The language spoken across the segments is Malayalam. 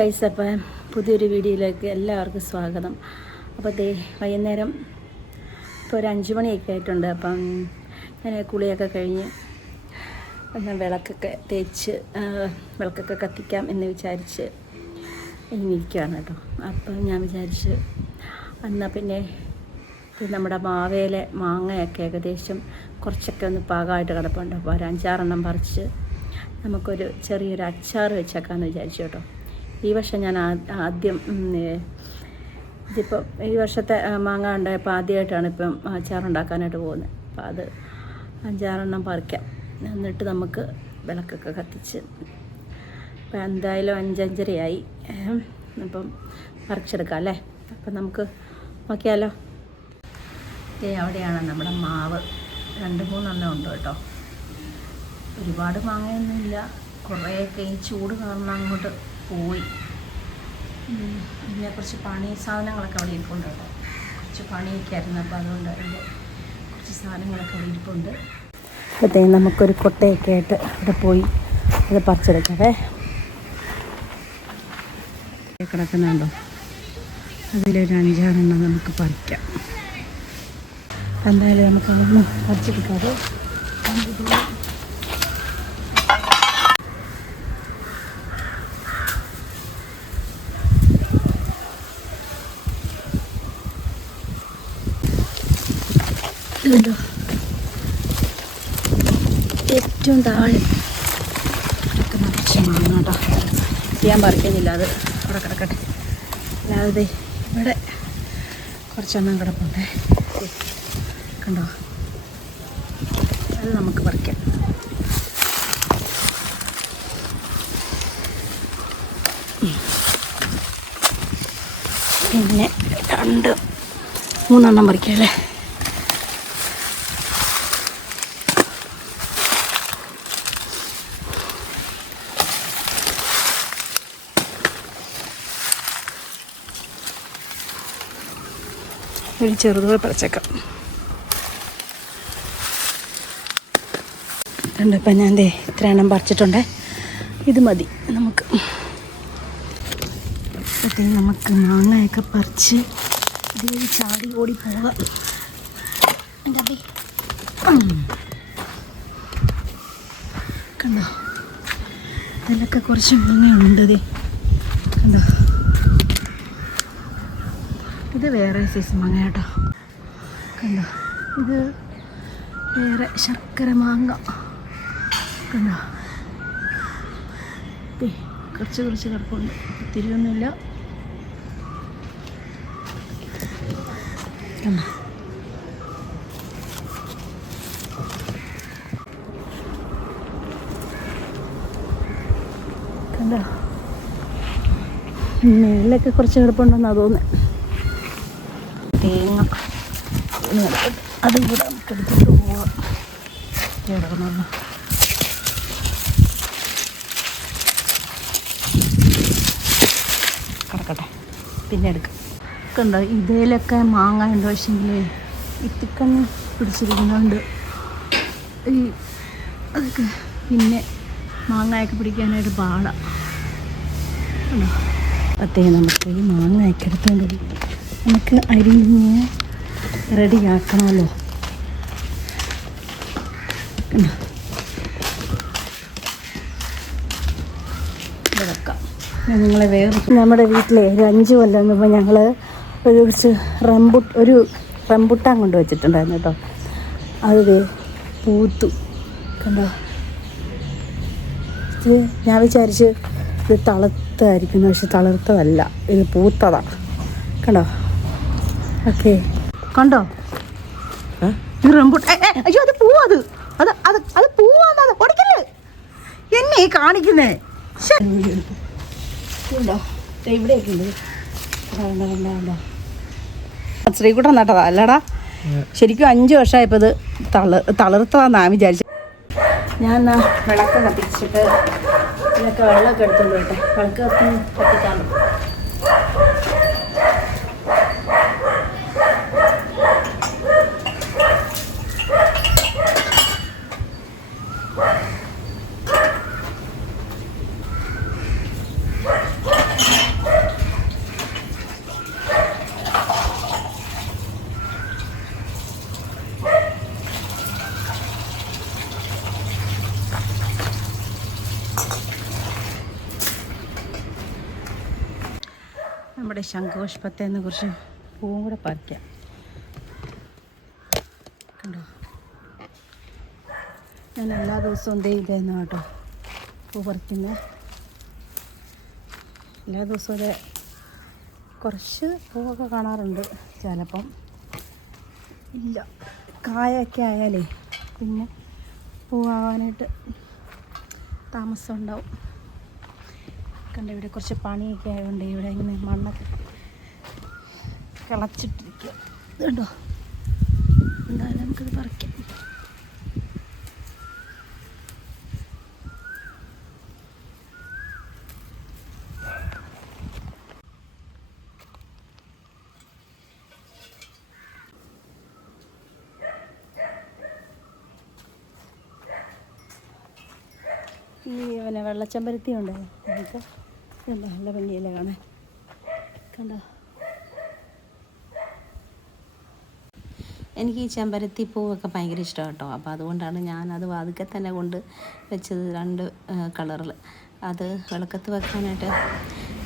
ഗൈസ്, അപ്പം പുതിയൊരു വീഡിയോയിലേക്ക് എല്ലാവർക്കും സ്വാഗതം. അപ്പോൾ വൈകുന്നേരം ഇപ്പോൾ ഒരു 5 മണിയൊക്കെ ആയിട്ടുണ്ട്. അപ്പം ഞാൻ കുളിയൊക്കെ കഴിഞ്ഞ് വിളക്കൊക്കെ തേച്ച് വിളക്കൊക്കെ കത്തിക്കാം എന്ന് വിചാരിച്ച് ഇങ്ങനെ ഇരിക്കുകയാണ് കേട്ടോ. അപ്പം ഞാൻ വിചാരിച്ച് എന്നാൽ പിന്നെ നമ്മുടെ മാവേലെ മാങ്ങയൊക്കെ ഏകദേശം കുറച്ചൊക്കെ ഒന്ന് പാകമായിട്ട് കിടപ്പുണ്ട്. അപ്പോൾ ഒരു 5-6 എണ്ണം പറിച്ച് നമുക്കൊരു ചെറിയൊരു അച്ചാർ വെച്ചേക്കാമെന്ന് വിചാരിച്ചു കേട്ടോ. ഈ വർഷം ഞാൻ ആദ്യം ഇതിപ്പോൾ ഈ വർഷത്തെ മാങ്ങ ഉണ്ടായപ്പോൾ ആദ്യമായിട്ടാണ് ഇപ്പം അച്ചാറുണ്ടാക്കാനായിട്ട് പോകുന്നത്. അപ്പോൾ അത് 5-6 എണ്ണം പറിക്കാം, എന്നിട്ട് നമുക്ക് വിളക്കൊക്കെ കത്തിച്ച് ഇപ്പം എന്തായാലും 5-5:30 അപ്പം പറിച്ചെടുക്കാം അല്ലേ. അപ്പം നമുക്ക് നോക്കിയാലോ. അവിടെയാണ് നമ്മുടെ മാവ്. 2-3 എണ്ണം ഉണ്ട് കേട്ടോ. ഒരുപാട് മാങ്ങയൊന്നുമില്ല, കുറേയൊക്കെ ഈ ചൂട് കാരണം അങ്ങോട്ട് പോയി. പിന്നെ കുറച്ച് പണി സാധനങ്ങളൊക്കെ അവിടെ ഇരിപ്പുണ്ട് കേട്ടോ. കുറച്ച് പണിയൊക്കെ ആയിരുന്നു, അപ്പോൾ അതുകൊണ്ട് അതിൻ്റെ കുറച്ച് സാധനങ്ങളൊക്കെ അവിടെ ഇരിപ്പുണ്ട്. അപ്പോഴത്തേക്കും നമുക്കൊരു കൊട്ടയൊക്കെ ആയിട്ട് അവിടെ പോയി അത് പറിച്ചെടുക്കാവേ. കിടക്കുന്നുണ്ടോ, അതിലൊരു 5-6 എണ്ണം നമുക്ക് പറിക്കാം. എന്തായാലും നമുക്ക് അതൊന്ന് പറിച്ചെടുക്കാതെ ോ ഏറ്റവും താഴെ കിടക്കുന്ന പ്രശ്നമാണ് കേട്ടോ. ഞാൻ പറിക്കുന്നില്ല, അത് അവിടെ കിടക്കട്ടെ. അല്ലാതെ ഇവിടെ കുറച്ചെണ്ണം കിടപ്പുണ്ടേ, കണ്ടോ. അത് നമുക്ക് പറിക്കാം. പിന്നെ 2-3 എണ്ണം പറിക്കാം അല്ലേ. ഒരു ചെറുതുപോലെ പറിച്ചേക്കാം. ഇപ്പം ഞാൻ ഇത്ര എണ്ണം പറിച്ചിട്ടുണ്ടേ, ഇത് മതി നമുക്ക്. അപ്പോഴത്തേക്കും നമുക്ക് മാങ്ങയൊക്കെ പറിച്ച് ഇതിൽ ചാടി ഓടി പോകാം. കണ്ടോ, ഇതിലൊക്കെ കുറച്ച് മാങ്ങയുണ്ട്. കണ്ടോ, ഇത് വേറെ സൈസ് മാങ്ങ കേട്ടോ. കണ്ടോ, ഇത് വേറെ ശർക്കര മാങ്ങ. കണ്ടോ, കുറച്ച് കിടപ്പുണ്ട്, ഒത്തിരിയൊന്നുമില്ല. കണ്ടോ, കണ്ടോ, മേളിലൊക്കെ കുറച്ച് കിടപ്പുണ്ടെന്നാണ് തോന്നുന്നത്. തേങ്ങ അതും കൂടെ നമുക്ക് എടുത്തിട്ട് പോവാം. കിടക്കണമല്ലോ. കിടക്കട്ടെ, പിന്നെ എടുക്കാം. കണ്ടോ, ഇതിലൊക്കെ മാങ്ങ ഉണ്ട്, പക്ഷെങ്കിൽ ഇത്തിക്കണ്ണ് പിടിച്ചിരിക്കുന്നുണ്ട്. ഈ അതൊക്കെ പിന്നെ മാങ്ങയൊക്കെ പിടിക്കാനായിട്ട് പാടാം. കണ്ടോ, അപ്പോഴത്തേക്ക് നമുക്ക് ഈ മാങ്ങയൊക്കെ എടുത്തുകൊണ്ട് നമുക്ക് അരിഞ്ഞ് റെഡിയാക്കണമല്ലോ. വെക്കാം. നിങ്ങളെ വേറെ നമ്മുടെ വീട്ടിലെ ഒരു 5 കൊല്ലം മുമ്പ് ഞങ്ങൾ കുറച്ച് റംബുട്ടാൻ കൊണ്ട് വെച്ചിട്ടുണ്ടായിരുന്നു കേട്ടോ. അത് പൂത്തു. കണ്ടോ, ഇത് ഞാൻ വിചാരിച്ച് ഇത് തളുത്തായിരിക്കുന്നു, പക്ഷെ തളിർത്തതല്ല, ഇത് പൂത്തതാണ്. കണ്ടോ, ഓക്കെ. കണ്ടോ, ഇത് റംബുട്ടാൻ. അയ്യോ, അത് പൂവാ. അത് പൂവാന്നത് ഒടിക്കല് എന്നെ കാണിക്കുന്നേ. ഉണ്ടോ, ഇവിടെയൊക്കെ ഉണ്ട്. ശ്രീകുട്ടൻ നട്ടതാ അല്ലടാ. ശരിക്കും 5 വർഷമായപ്പോൾ ഇത് തളിർത്തതാന്നാണ് വിചാരിച്ചത്. ഞാൻ വിളക്ക് കത്തിച്ചിട്ട് ഇതിലൊക്കെ വെള്ളമൊക്കെ എടുത്തോണ്ട് പോട്ടെ. വിളക്ക് കത്തിക്കാമല്ലോ. നമ്മുടെ ശംഖുപുഷ്പത്തെ കുറിച്ച് പൂവും കൂടെ പറിക്കാം. കണ്ടോ, ഞാൻ എല്ലാ ദിവസവും ഇതേന്ന് കേട്ടോ പൂ പറിക്കുന്നത്. എല്ലാ ദിവസവും ഒരു കുറച്ച് പൂവൊക്കെ കാണാറുണ്ട്. ചിലപ്പം ഇല്ല, കായൊക്കെ ആയാലേ പിന്നെ പൂവാകാനായിട്ട് താമസം ഉണ്ടാവും. കണ്ട, ഇവിടെ കുറച്ച് പണിയൊക്കെ ആയതുകൊണ്ട് ഇവിടെ ഇങ്ങനെ മണ്ണൊക്കെ കിളച്ചിട്ടിരിക്കുക. ഇതുണ്ടോ, എന്തായാലും നമുക്കിത് പറിക്കാം. ഈ പിന്നെ വെള്ളച്ചമ്പരത്തി ഉണ്ട്, നമുക്ക് ഇതുണ്ടോ, നല്ല ഭംഗിയില്ല കാണാൻ. കണ്ടോ, എനിക്ക് ഈ ചെമ്പരത്തി പൂവൊക്കെ ഭയങ്കര ഇഷ്ടമാണ് കേട്ടോ. അപ്പോൾ അതുകൊണ്ടാണ് ഞാനത് വാതിൽക്കൽ തന്നെ കൊണ്ട് വെച്ചത്, 2 കളറിൽ. അത് വിളക്കത്ത് വെക്കാനായിട്ട്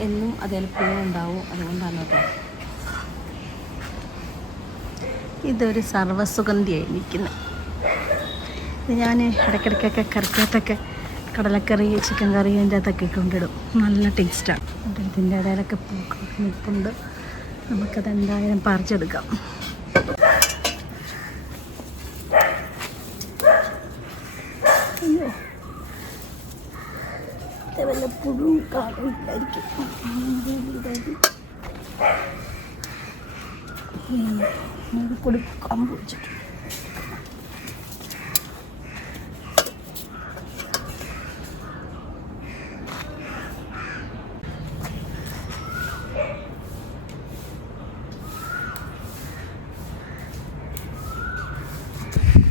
എന്നും അതിൽ പൂവുണ്ടാവും, അതുകൊണ്ടാണ് കേട്ടോ. ഇതൊരു സർവ്വസുഗന്ധിയായി നിൽക്കുന്നത്. ഇത് ഞാൻ ഇടയ്ക്കിടയ്ക്കൊക്കെ കറിക്കകത്തൊക്കെ കടലക്കറി, ചിക്കൻ കറി അതിൻ്റെ അകത്തൊക്കെ കൊണ്ടിടും. നല്ല ടേസ്റ്റാണ്. ഇതിൻ്റെ ഇടയിലൊക്കെ പൂക്കളൊക്കെ നിൽപ്പുണ്ട്. നമുക്കത് എന്തായാലും പറിച്ചെടുക്കാം. അയ്യോ, വല്ല പുഴുവും കാണില്ലായിരിക്കും. കൊടുക്കാൻ പൊടിച്ചിട്ട്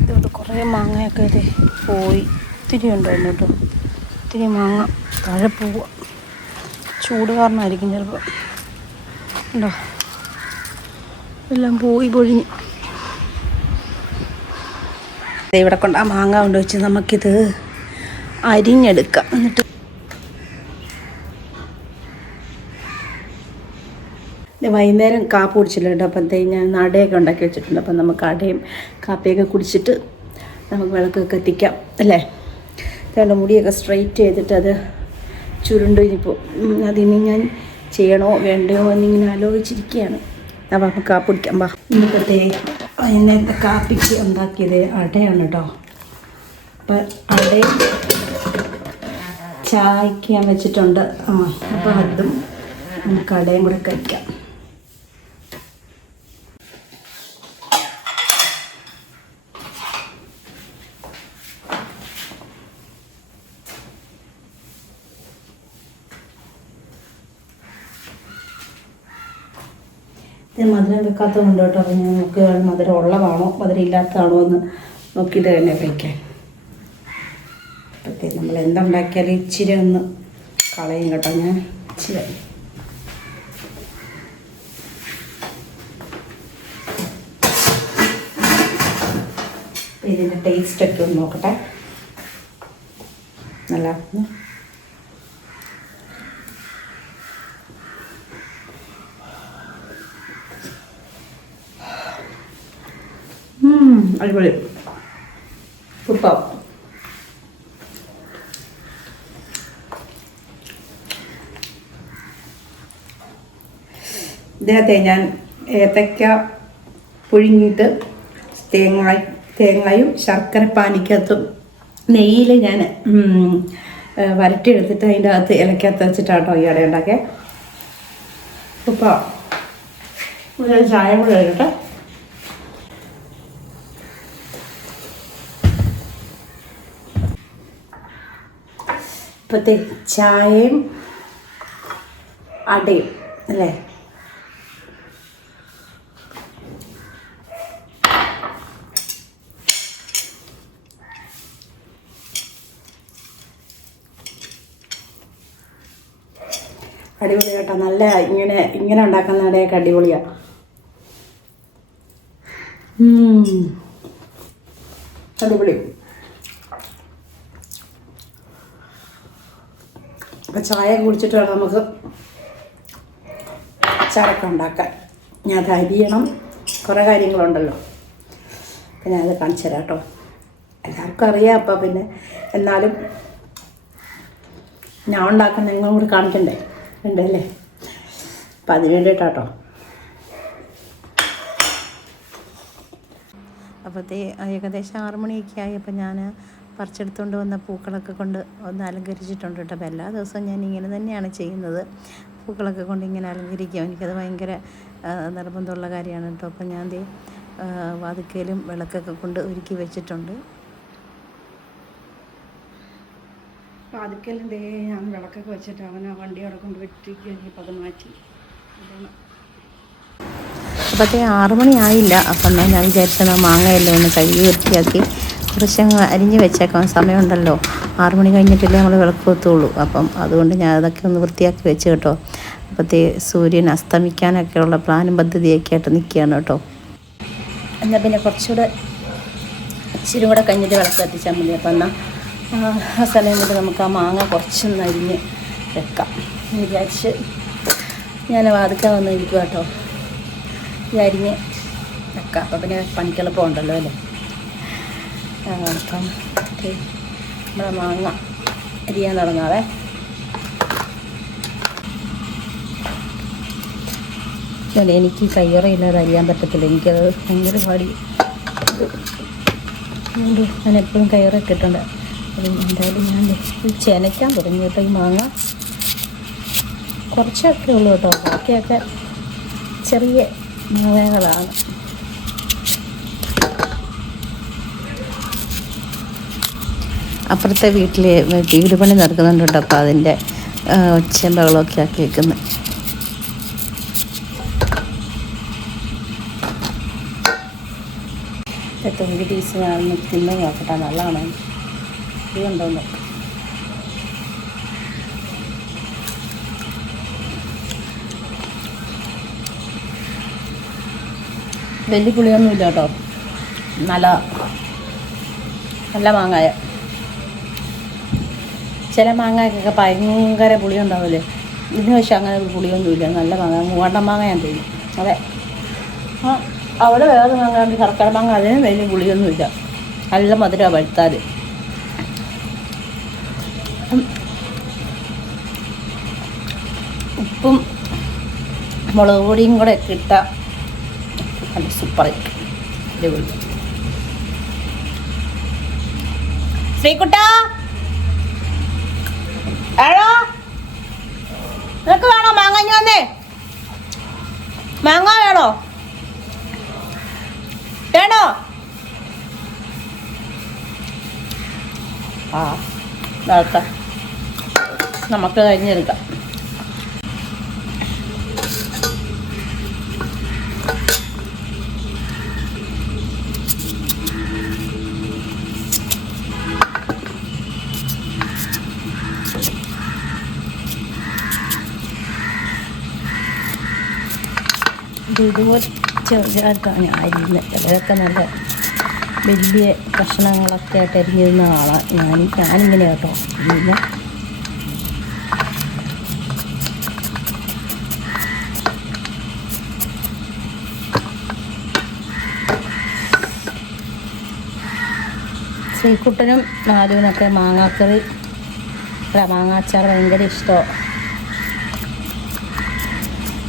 ഇതുകൊണ്ട് കുറേ മാങ്ങയൊക്കെ ഇത് പോയി. ഇത്തിരി ഉണ്ടായിരുന്നു കേട്ടോ, ഇത്തിരി മാങ്ങ താഴെ പോവുക. ചൂട് കാരണമായിരിക്കും ചിലപ്പോൾ. ഉണ്ടോ, എല്ലാം പോയി പൊഴിഞ്ഞ്. ഇവിടെ കൊണ്ട് ആ മാങ്ങ കൊണ്ട് വെച്ച് നമുക്കിത് അരിഞ്ഞെടുക്കാം. എന്നിട്ട് വൈകുന്നേരം കാപ്പി കുടിച്ചില്ല കേട്ടോ. അപ്പോഴത്തേക്ക് ഞാൻ അടയൊക്കെ ഉണ്ടാക്കി വെച്ചിട്ടുണ്ട്. അപ്പം നമുക്ക് അടയും കാപ്പിയൊക്കെ കുടിച്ചിട്ട് നമുക്ക് വിളക്കൊക്കെ എത്തിക്കാം അല്ലേ. അതുകൊണ്ട് മുടിയൊക്കെ സ്ട്രെയിറ്റ് ചെയ്തിട്ട് അത് ചുരുണ്ട് ഇനിയിപ്പോൾ അതിനി ഞാൻ ചെയ്യണോ വേണ്ടയോ എന്നിങ്ങനെ ആലോചിച്ചിരിക്കുകയാണ്. അപ്പോൾ നമുക്ക് കാപ്പി കുടിക്കാം. ബാ, ഇന്നത്തെ വൈകുന്നേരത്തെ കാപ്പിക്ക് ഉണ്ടാക്കിയത് അടയാണ് കേട്ടോ. അപ്പം അടയും ചായക്ക് ഞാൻ വെച്ചിട്ടുണ്ട്. അപ്പോൾ അതും നമുക്ക് അടയും കൂടെ കഴിക്കാം. ഇത് മധുരം വെക്കാത്തതുകൊണ്ട് കേട്ടോ. അപ്പം ഞാൻ നോക്കുക മധുരം ഉള്ളതാണോ മധുരം ഇല്ലാത്തതാണോ എന്ന് നോക്കിയിട്ട് തന്നെ കഴിക്കാൻ. അപ്പോഴത്തേക്ക് നമ്മൾ എന്തുണ്ടാക്കിയാലും ഇച്ചിരി ഒന്ന് കളയും കേട്ടോ. ഞാൻ ഇച്ചിരി ഇതിൻ്റെ ടേസ്റ്റൊക്കെ ഒന്ന് നോക്കട്ടെ. നല്ല അടിപൊളി, സൂപ്പർ. ഇദ്ദേഹത്തെ ഞാൻ ഏത്തയ്ക്ക പുഴുങ്ങിയിട്ട് തേങ്ങയും ശർക്കര പാനിക്കകത്തും നെയ്യിൽ ഞാൻ വരട്ടിയെടുത്തിട്ട് അതിൻ്റെ അകത്ത് ഇലക്കകത്ത് വെച്ചിട്ടാട്ടോ ഈ അട ഉണ്ടാക്കിയത്. സൂപ്പർ. ഒരു ചായ കൂടെ കഴിക്കട്ടെ. ഇപ്പോഴത്തെ ചായയും അടയും അല്ലേ. അടിപൊളി കേട്ടോ. നല്ല ഇങ്ങനെ ഉണ്ടാക്കുന്ന അടയൊക്കെ അടിപൊളിയാണ്. അടിപൊളി. അപ്പം ചായ കുടിച്ചിട്ട് വേണം നമുക്ക് അച്ചാറൊക്കെ ഉണ്ടാക്കാൻ. ഞാൻ അത് അരിയണം, കുറേ കാര്യങ്ങളുണ്ടല്ലോ. അപ്പം ഞാനത് കാണിച്ചു തരാം കേട്ടോ. എല്ലാവർക്കും അറിയാം. അപ്പം പിന്നെ എന്നാലും ഞാൻ ഉണ്ടാക്കാൻ നിങ്ങളും കൂടി കാണിക്കണ്ടേ, ഉണ്ടല്ലേ? അപ്പം അതിന് വേണ്ടിയിട്ടാട്ടോ. അപ്പോഴത്തെ ഏകദേശം 6 മണിയൊക്കെ ആയപ്പോൾ ഞാൻ പറിച്ചെടുത്തുകൊണ്ട് വന്ന പൂക്കളൊക്കെ കൊണ്ട് ഒന്ന് അലങ്കരിച്ചിട്ടുണ്ട് കേട്ടോ. അപ്പോൾ എല്ലാ ദിവസവും ഞാൻ ഇങ്ങനെ തന്നെയാണ് ചെയ്യുന്നത്. പൂക്കളൊക്കെ കൊണ്ട് ഇങ്ങനെ അലങ്കരിക്കുക, എനിക്കത് ഭയങ്കര നിർബന്ധമുള്ള കാര്യമാണ് കേട്ടോ. അപ്പം ഞാൻ വാതിക്കയിലും വിളക്കൊക്കെ കൊണ്ട് ഒരുക്കി വെച്ചിട്ടുണ്ട്. വാതിക്കലുണ്ട് ഞാൻ വിളക്കൊക്കെ വെച്ചിട്ട് അവൻ ആ വണ്ടി അവിടെ കൊണ്ട് വെട്ടിക്കഴിഞ്ഞപ്പോൾ അത് മാറ്റി. അപ്പോഴത്തെ 6 മണി ആയില്ല. അപ്പം എന്നാൽ ഞാൻ വിചാരിച്ചത് മാങ്ങയെല്ലാം ഒന്ന് കഴുകി വൃത്തിയാക്കി കുറച്ചങ്ങ് അരിഞ്ഞ് വെച്ചേക്കാൻ സമയമുണ്ടല്ലോ. 6 മണി കഴിഞ്ഞിട്ടല്ലേ നമ്മൾ വിളക്ക് കൊത്തുള്ളൂ. അപ്പം അതുകൊണ്ട് ഞാൻ അതൊക്കെ ഒന്ന് വൃത്തിയാക്കി വെച്ച് കേട്ടോ. അപ്പോഴത്തെ സൂര്യൻ അസ്തമിക്കാനൊക്കെയുള്ള പ്ലാനും പദ്ധതിയൊക്കെ ആയിട്ട് നിൽക്കുകയാണ് കേട്ടോ. എന്നാൽ പിന്നെ കുറച്ചുകൂടെ ഇച്ചിരി കൂടെ കഴിഞ്ഞിട്ട് വിളക്ക് കത്തിച്ചാൽ മതി. അപ്പം എന്നാൽ ആ സമയം കൊണ്ട് നമുക്ക് ആ മാങ്ങ കുറച്ചൊന്ന് അരിഞ്ഞ് വെക്കാം എന്ന് വിചാരിച്ച് ഞാൻ വാതിക്കാൻ വന്നിരിക്കുക കേട്ടോ. ഈ അരിഞ്ഞ് വെക്കാം. അപ്പം പിന്നെ പണിക്കെളുപ്പം ഉണ്ടല്ലോ അല്ലേ. അപ്പം നമ്മളെ മാങ്ങ അരിയാൻ തുടങ്ങാവേ. എനിക്ക് കയ്യുറയില്ലാതെ അരിയാൻ പറ്റത്തില്ല, എനിക്കത് ഭയങ്കര പാടി. അതുകൊണ്ട് ഞാൻ എപ്പോഴും കയ്യുറൊക്കെ ഇട്ടുണ്ട്. അത് എന്തായാലും ഞാൻ ചെനയ്ക്കാൻ തുടങ്ങി കേട്ടോ. ഈ മാങ്ങ കുറച്ചൊക്കെ ഉള്ളൂ കേട്ടോ, ബാക്കിയൊക്കെ ചെറിയ മാങ്ങകളാണ്. അപ്പുറത്തെ വീട്ടിൽ വീട് പണി നടക്കുന്നുണ്ട് കേട്ടോ. അപ്പോൾ അതിൻ്റെ ഒച്ചയും ബഹളമൊക്കെയാണ് കേൾക്കുന്നത്. തൊണ്ടി പീസ് ഞാൻ തിന്ന് നോക്കട്ടെ, നല്ലതാണ്. ഇതുണ്ടോ നോക്കാം. വലിയ പുളിയൊന്നുമില്ല കേട്ടോ, നല്ല മാങ്ങായ. ചില മാങ്ങയൊക്കെ ഭയങ്കര പുളി ഉണ്ടാവില്ലേ, ഇതിന് പക്ഷേ അങ്ങനെ പുളിയൊന്നുമില്ല, നല്ല മാങ്ങ. മൂവാണ്ടൻ മാങ്ങയാന്ന് തോന്നുന്നു. അതെ, അവിടെ വേറെ മാങ്ങ ഉണ്ട്, ശർക്കര മാങ്ങ, അതിന് വലിയ പുളിയൊന്നുമില്ല, നല്ല മധുരമാണ് പഴുത്താൽ. ഉപ്പും മുളക് പൊടിയും കൂടെ ഒക്കെ ഇട്ട നല്ല സൂപ്പറായിട്ട് അടിപൊളി. ശ്രീകുട്ട ആണോ, നിനക്ക് വേണോ മാങ്ങ? വന്നേ, മാങ്ങ വേണോ? വേണോ? ആ നേരത്തെ നമുക്ക് കഴിഞ്ഞെടുക്കാം. ഇതുപോലെ ചെറുതായിട്ടാണ് ഞാൻ അരിയുന്നത്. ചിലരൊക്കെ നല്ല വലിയ കഷ്ണങ്ങളൊക്കെ ആയിട്ട് അരിഞ്ഞിരുന്ന ആളാണ്. ഞാനിങ്ങനെ കേട്ടോ അരിഞ്ഞ. ശ്രീകുട്ടനും നാലുവിനൊക്കെ മാങ്ങാക്കറി മാങ്ങാച്ചാർ ഭയങ്കര ഇഷ്ടമാണ്.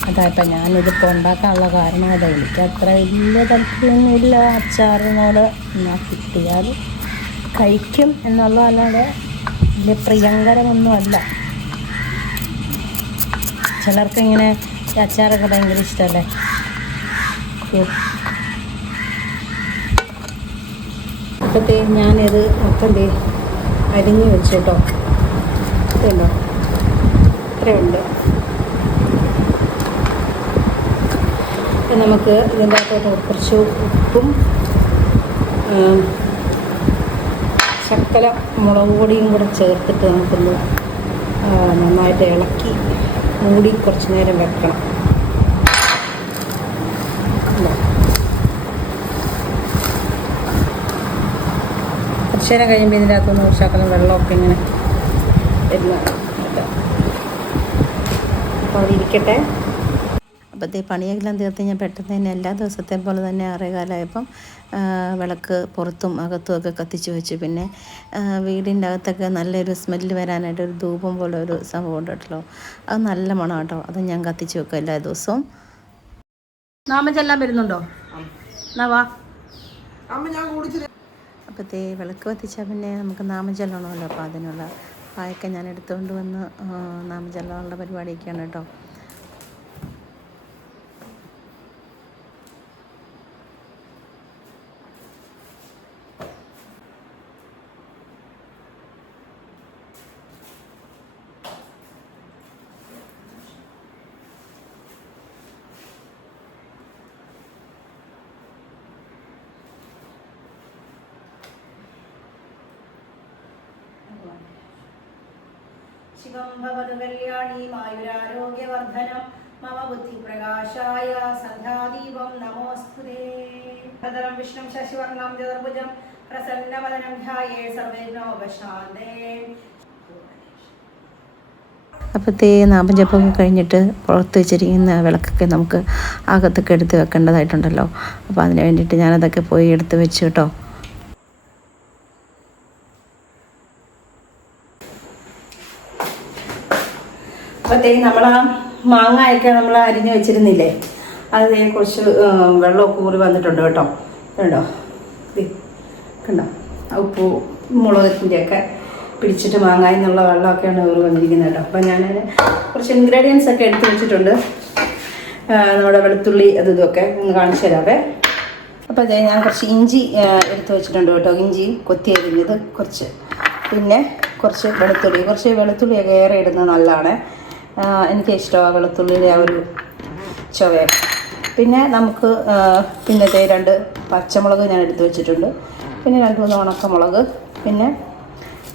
അതായപ്പോൾ ഞാനിതിപ്പോൾ ഉണ്ടാക്കാനുള്ള കാരണം അതാ. എനിക്ക് അത്ര വലിയ താല്പര്യമൊന്നുമില്ല അച്ചാറിനോട്. എന്നാൽ കിട്ടിയാൽ കഴിക്കും എന്നുള്ളതല്ലാതെ വലിയ പ്രിയങ്കരമൊന്നുമല്ല. ചിലർക്ക് ഇങ്ങനെ അച്ചാറൊക്കെ ഭയങ്കര ഇഷ്ടമല്ലേ. അപ്പോഴത്തേ ഞാനിത് മൊത്തം അരിഞ്ഞ് വെച്ചു കേട്ടോ. ഇതുണ്ടോ, ഇത്രയുണ്ട്. നമുക്ക് ഇതിൻ്റെ അകത്തോട്ട് കുറച്ച് ഉപ്പും ശക്കല മുളക് പൊടിയും കൂടെ ചേർത്തിട്ട് നമുക്കൊന്ന് നന്നായിട്ട് ഇളക്കി മൂടി കുറച്ച് നേരം വെക്കണം. കുറച്ച് നേരം കഴിയുമ്പോൾ ഇതിൻ്റെ അകത്തുനിന്ന് ശകലം വെള്ളമൊക്കെ ഇങ്ങനെ വരുന്ന. അപ്പോൾ അതിരിക്കട്ടെ. അപ്പോഴത്തെ പണിയെല്ലാം തീർത്ത് ഞാൻ പെട്ടെന്ന് തന്നെ എല്ലാ ദിവസത്തെ പോലെ തന്നെ 6:15 വിളക്ക് പുറത്തും അകത്തും ഒക്കെ കത്തിച്ച് വെച്ചു. പിന്നെ വീടിൻ്റെ അകത്തൊക്കെ നല്ലൊരു സ്മെല്ല് വരാനായിട്ട് ഒരു ധൂപം പോലെ ഒരു സംഭവം ഉണ്ട് കേട്ടോ. അത് നല്ല മണം കേട്ടോ. അത് ഞാൻ കത്തിച്ച് വെക്കും എല്ലാ ദിവസവും. നാമജെല്ലാം വരുന്നുണ്ടോ? എന്നാ വാ. അപ്പോഴത്തെ വിളക്ക് കത്തിച്ചാൽ പിന്നെ നമുക്ക് നാമജല്ലണമല്ലോ. അപ്പോൾ അതിനുള്ള പായൊക്കെ ഞാൻ എടുത്തുകൊണ്ട് വന്ന് നാമജല്ലമുള്ള പരിപാടിയൊക്കെയാണ് കേട്ടോ. ശിവം ഭവതു കല്യാണി മായുരാരോഗ്യവർദ്ധനം മമ ബുദ്ധിപ്രകാശായ സന്ധ്യാദീപം നമോസ്തുതേ. ഭദ്രം വിഷ്ണും ശശിവർണം ചതുർഭുജം പ്രസന്നവദനം ധ്യായേ സർവവിഘ്നോപശാന്തേ. അപ്പോഴത്തെ നാമജപം കഴിഞ്ഞിട്ട് പുറത്ത് വെച്ചിരിക്കുന്ന വിളക്കൊക്കെ നമുക്ക് അകത്തൊക്കെ എടുത്ത് വെക്കേണ്ടതായിട്ടുണ്ടല്ലോ. അപ്പോൾ അതിന് വേണ്ടിയിട്ട് ഞാനതൊക്കെ പോയി എടുത്ത് വെച്ചു കേട്ടോ. അപ്പോഴത്തേക്ക് നമ്മൾ ആ മാങ്ങയൊക്കെ നമ്മൾ അരിഞ്ഞ് വെച്ചിരുന്നില്ലേ, അത് കുറച്ച് വെള്ളമൊക്കെ ഊറി വന്നിട്ടുണ്ട് കേട്ടോ. കണ്ടോ, കണ്ടോ, ഉപ്പു മുളകത്തിൻ്റെയൊക്കെ പിടിച്ചിട്ട് മാങ്ങായിൽ നിന്നുള്ള വെള്ളമൊക്കെയാണ് ഊറി വന്നിരിക്കുന്നത് കേട്ടോ. അപ്പോൾ ഞാൻ കുറച്ച് ഇൻഗ്രീഡിയൻസ് ഒക്കെ എടുത്ത് വെച്ചിട്ടുണ്ട്. നമ്മുടെ വെളുത്തുള്ളി ഇതൊക്കെ ഒന്ന് കാണിച്ചു തരാവേ. അപ്പോൾ അതേ ഞാൻ കുറച്ച് ഇഞ്ചി എടുത്ത് വെച്ചിട്ടുണ്ട് കേട്ടോ. ഇഞ്ചി കൊത്തി അരിഞ്ഞത് കുറച്ച്, പിന്നെ കുറച്ച് വെളുത്തുള്ളിയൊക്കെ ഏറെ ഇടുന്നത് നല്ലതാണ്. എനിക്ക് ഇഷ്ടമാണ് വെളുത്തുള്ളിയുടെ ആ ഒരു ചുവയൊക്കെ. പിന്നെ നമുക്ക് പിന്നെ 2 പച്ചമുളക് ഞാൻ എടുത്ത് വെച്ചിട്ടുണ്ട്. പിന്നെ 2-3 ഉണക്കമുളക്, പിന്നെ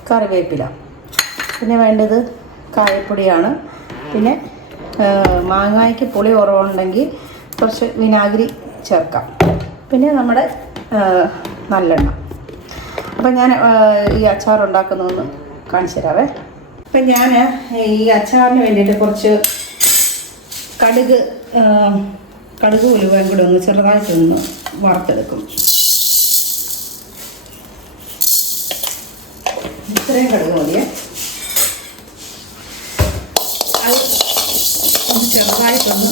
കറിവേപ്പില, പിന്നെ വേണ്ടത് കായപ്പൊടിയാണ്. പിന്നെ മാങ്ങായ്ക്ക് പുളി കുറവുണ്ടെങ്കിൽ കുറച്ച് വിനാഗിരി ചേർക്കാം. പിന്നെ നമ്മുടെ നല്ലെണ്ണ. അപ്പം ഞാൻ ഈ അച്ചാർ ഉണ്ടാക്കുന്നതൊന്ന് കാണിച്ചു തരാവേ. അപ്പം ഞാൻ ഈ അച്ചാറിന് വേണ്ടിയിട്ട് കുറച്ച് കടുക് ഉലുവയും കൂടെ ഒന്ന് ചെറുതായിട്ടൊന്ന് വറുത്തെടുക്കും. ഇത്രയും കടുക് മതിയേ. അത് ഒന്ന് ചെറുതായിട്ടൊന്ന്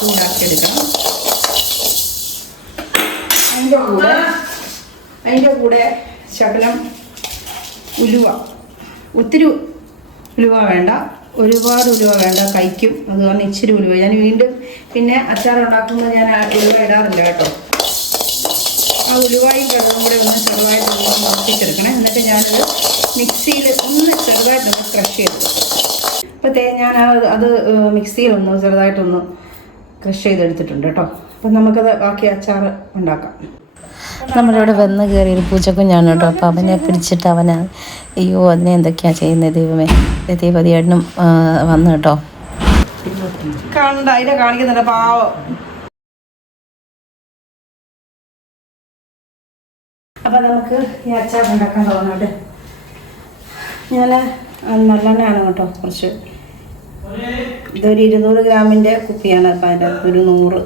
ചൂടാക്കിയെടുക്കണം. അതിൻ്റെ കൂടെ ശകലം ഉലുവ, ഒത്തിരി ഉലുവ വേണ്ട, ഒരുപാട് ഉലുവ വേണ്ട, കഴിക്കും. അത് കാരണം ഇച്ചിരി ഉലുവ. ഞാൻ വീണ്ടും പിന്നെ അച്ചാർ ഉണ്ടാക്കുമ്പോൾ ഞാൻ ഉലുവ ഇടാറില്ല കേട്ടോ. ആ ഉലുവായും കടുകും കൂടെ ഒന്ന് ചെറുതായിട്ടൊന്ന് മുറിച്ചെടുക്കണേ. എന്നിട്ട് ഞാനത് മിക്സിയിൽ ഒന്ന് ചെറുതായിട്ടൊന്ന് ക്രഷ് ചെയ്തെടുക്കും. അപ്പോൾ ഞാൻ അത് മിക്സിയിലൊന്ന് ചെറുതായിട്ടൊന്ന് ക്രഷ് ചെയ്തെടുത്തിട്ടുണ്ട് കേട്ടോ. അപ്പം നമുക്കത് ബാക്കി അച്ചാർ ഉണ്ടാക്കാം. നമ്മളിവിടെ വന്ന് കയറിയൊരു പൂച്ചക്കുഞ്ഞാണ് കേട്ടോ. അപ്പോൾ അവനെ പിടിച്ചിട്ട് അയ്യോ അതിനെ എന്തൊക്കെയാണ് ചെയ്യുന്നത് ദൈവമേ. ദൈവതിയേട്ടനും വന്നു കേട്ടോ. അതിനെ കാണിക്കുന്നുണ്ട് പാവം. അപ്പം നമുക്ക് ഈ അച്ചാർ ഉണ്ടാക്കാൻ തോന്നട്ടെ. ഞാൻ നല്ലെണ്ണയാണ് കേട്ടോ. കുറച്ച് ഇതൊരു 200 ഗ്രാമിൻ്റെ കുപ്പിയാണ്. അപ്പം അതിൻ്റെ ഒരു 100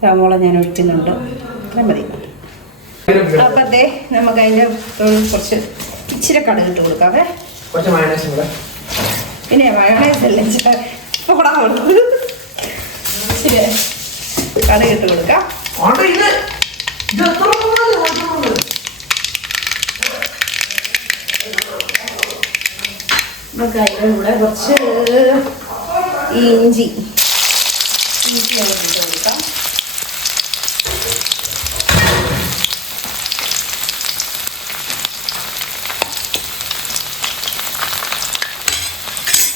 ഗ്രാമോളം ഞാൻ ഒഴിക്കുന്നുണ്ട്. അത്രയും മതി. അപ്പം നമുക്ക് അതിൻ്റെ കുറച്ച് ഇച്ചിരി കടുക് ഇട്ട് കൊടുക്കാവേ. പിന്നെ മയോണൈസ് അല്ലേ ഇച്ചിരി കടുക് ഇട്ട് കൊടുക്കാം. നമുക്ക് അതിൻ്റെ കൂടെ കുറച്ച് ഇഞ്ചി ഇട്ട് കൊടുക്കാം.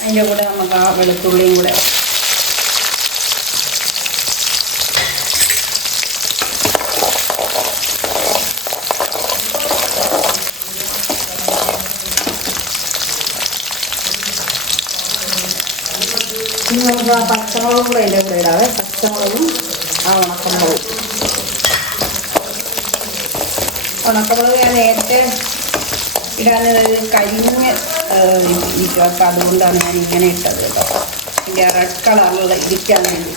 അതിൻ്റെ കൂടെ നമുക്ക് ആ വെളുത്തുള്ളിയും കൂടെ നമുക്ക് ആ പച്ചമുളകും കൂടെ അതിൻ്റെ കൂടെ ഇടാവേ. പച്ചമുളകും ആ ഉണക്കമുളക് ഞാൻ നേരത്തെ ഇടാനത് കരിഞ്ഞ് ഇരിക്കുക. അതുകൊണ്ടാണ് ഞാൻ ഇങ്ങനെ ഇട്ടത് കേട്ടോ. ഇതിൻ്റെ റെഡ് കളറിലുള്ള ഇരിക്കാൻ വേണ്ടി.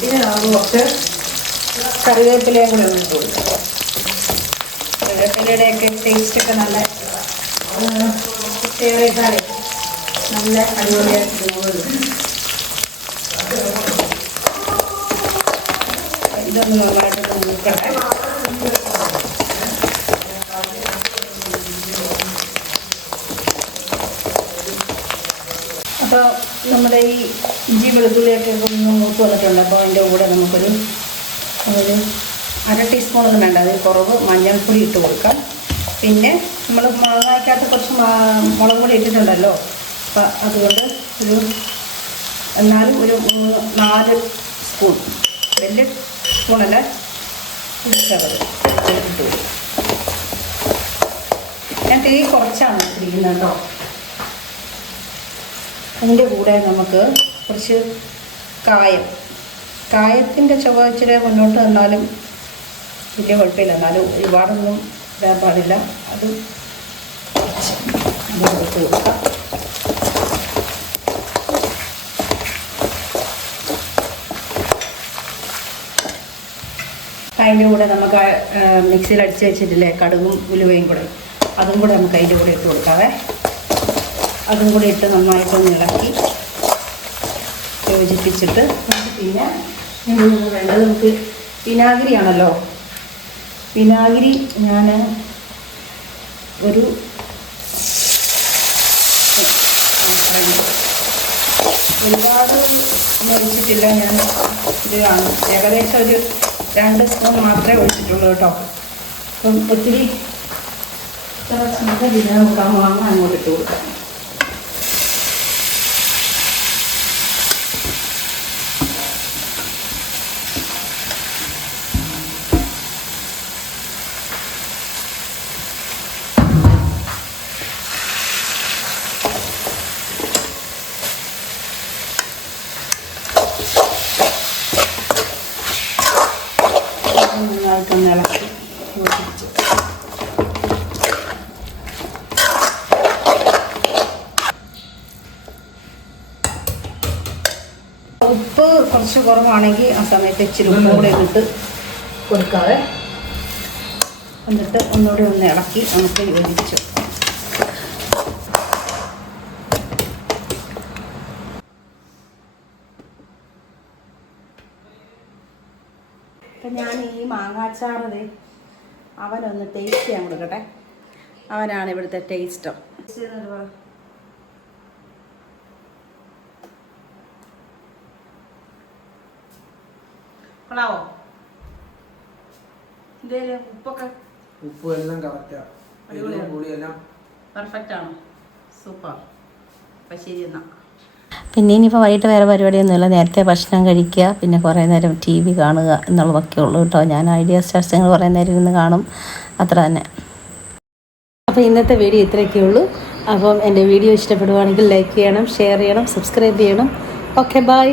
പിന്നെ നമുക്ക് കുറച്ച് കറിവേപ്പിലയും കൂടെ ഒന്ന് ഇട്ട് കൊടുക്കാം. കറിവേപ്പിലയുടെയൊക്കെ ടേസ്റ്റൊക്കെ നല്ല ഇട്ടാലേ നല്ല അടിപൊളിയായിട്ട് ഇതൊന്ന് നന്നായിട്ട് നോക്കട്ടെ. അപ്പോൾ നമ്മുടെ ഈ ഇഞ്ചി വെളുത്തുള്ളിയൊക്കെ ഒന്ന് മൂത്ത് വന്നിട്ടുണ്ട്. അപ്പോൾ അതിൻ്റെ കൂടെ നമുക്കൊരു 1/2 ടീസ്പൂണൊന്നും വേണ്ട, അതിൽ കുറവ് മഞ്ഞൾപ്പൊടി ഇട്ട് കൊടുക്കാം. പിന്നെ നമ്മൾ മാങ്ങായ്ക്കകത്ത് കുറച്ച് മുളക് പൊടി ഇട്ടിട്ടുണ്ടല്ലോ, അപ്പം അതുകൊണ്ട് എന്നാലും ഒരു 4 സ്പൂൺ, വലിയ സ്പൂണല്ല, കുടിച്ചത് ഇട്ട് കൊടുക്കും. ഞാൻ തീ കുറച്ചാണ് ഇട്ടിരിക്കുന്നത് കേട്ടോ. അതിൻ്റെ കൂടെ നമുക്ക് കുറച്ച് കായത്തിൻ്റെ ചുവ ഇച്ചിരി മുന്നോട്ട് വന്നാലും വലിയ കുഴപ്പമില്ല, എന്നാലും ഒരുപാടൊന്നും ഇടാൻ പാടില്ല. അത് കൊടുത്ത് കൊടുക്കാം. അതിൻ്റെ കൂടെ നമുക്ക് മിക്സിയിൽ അടിച്ച് വെച്ചിട്ടില്ലേ കടുകും ഉലുവയും കൂടെ, അതും കൂടെ നമുക്ക് അതിൻ്റെ കൂടെ ഇട്ട് കൊടുക്കാവേ. അതും കൂടി ഇട്ട് നന്നായിട്ടൊന്ന് ഇളക്കി യോജിപ്പിച്ചിട്ട് പിന്നെ വേണ്ടത് നമുക്ക് വിനാഗിരിയാണല്ലോ. വിനാഗിരി ഞാൻ ഒരുപാട് ഒഴിച്ചിട്ടില്ല. ഞാൻ ഇതാണ് ഏകദേശം ഒരു 2 സ്പൂൺ മാത്രമേ ഒഴിച്ചിട്ടുള്ളൂ കേട്ടോ. അപ്പം ഒത്തിരി ചില നമുക്ക് ആ മാങ്ങ അങ്ങോട്ട് ഇട്ട് കൊടുക്കാം. നന്നായിട്ടൊന്ന് ഇളക്കി യോജിപ്പിച്ച് ഉപ്പ് കുറച്ച് കുറവാണെങ്കിൽ ആ സമയത്ത് ഇച്ചിരി ഉപ്പ് കൂടെ ഇട്ട് കൊടുക്കാതെ എന്നിട്ട് ഒന്നുകൂടെ ഒന്ന് ഇളക്കി നമുക്ക് യോജിച്ചു. അപ്പം ഞാൻ ഈ മാങ്ങാച്ചാറ് അവനൊന്ന് ടേസ്റ്റ് ചെയ്യാൻ കൊടുക്കട്ടെ. അവനാണ് ഇവിടുത്തെ ടേസ്റ്റർ. കൊള്ളാവോ? ഉപ്പ് എല്ലാം കറക്റ്റാണ്, പെർഫെക്റ്റ് ആണ്, സൂപ്പർ. അപ്പം ശരി എന്നാൽ. പിന്നെ ഇനിയിപ്പോൾ വൈകിട്ട് വേറെ പരിപാടിയൊന്നുമില്ല, നേരത്തെ ഭക്ഷണം കഴിക്കുക, പിന്നെ കുറേ നേരം TV കാണുക എന്നുള്ളതൊക്കെ ഉള്ളൂ കേട്ടോ. ഞാൻ ഐഡിയ സ്റ്റാർസ് കുറേ നേരം ഇരുന്ന് കാണും, അത്ര തന്നെ. അപ്പോൾ ഇന്നത്തെ വീഡിയോ ഇത്രയൊക്കെ ഉള്ളൂ. അപ്പം എൻ്റെ വീഡിയോ ഇഷ്ടപ്പെടുവാണെങ്കിൽ ലൈക്ക് ചെയ്യണം, ഷെയർ ചെയ്യണം, സബ്സ്ക്രൈബ് ചെയ്യണം. Okay, by.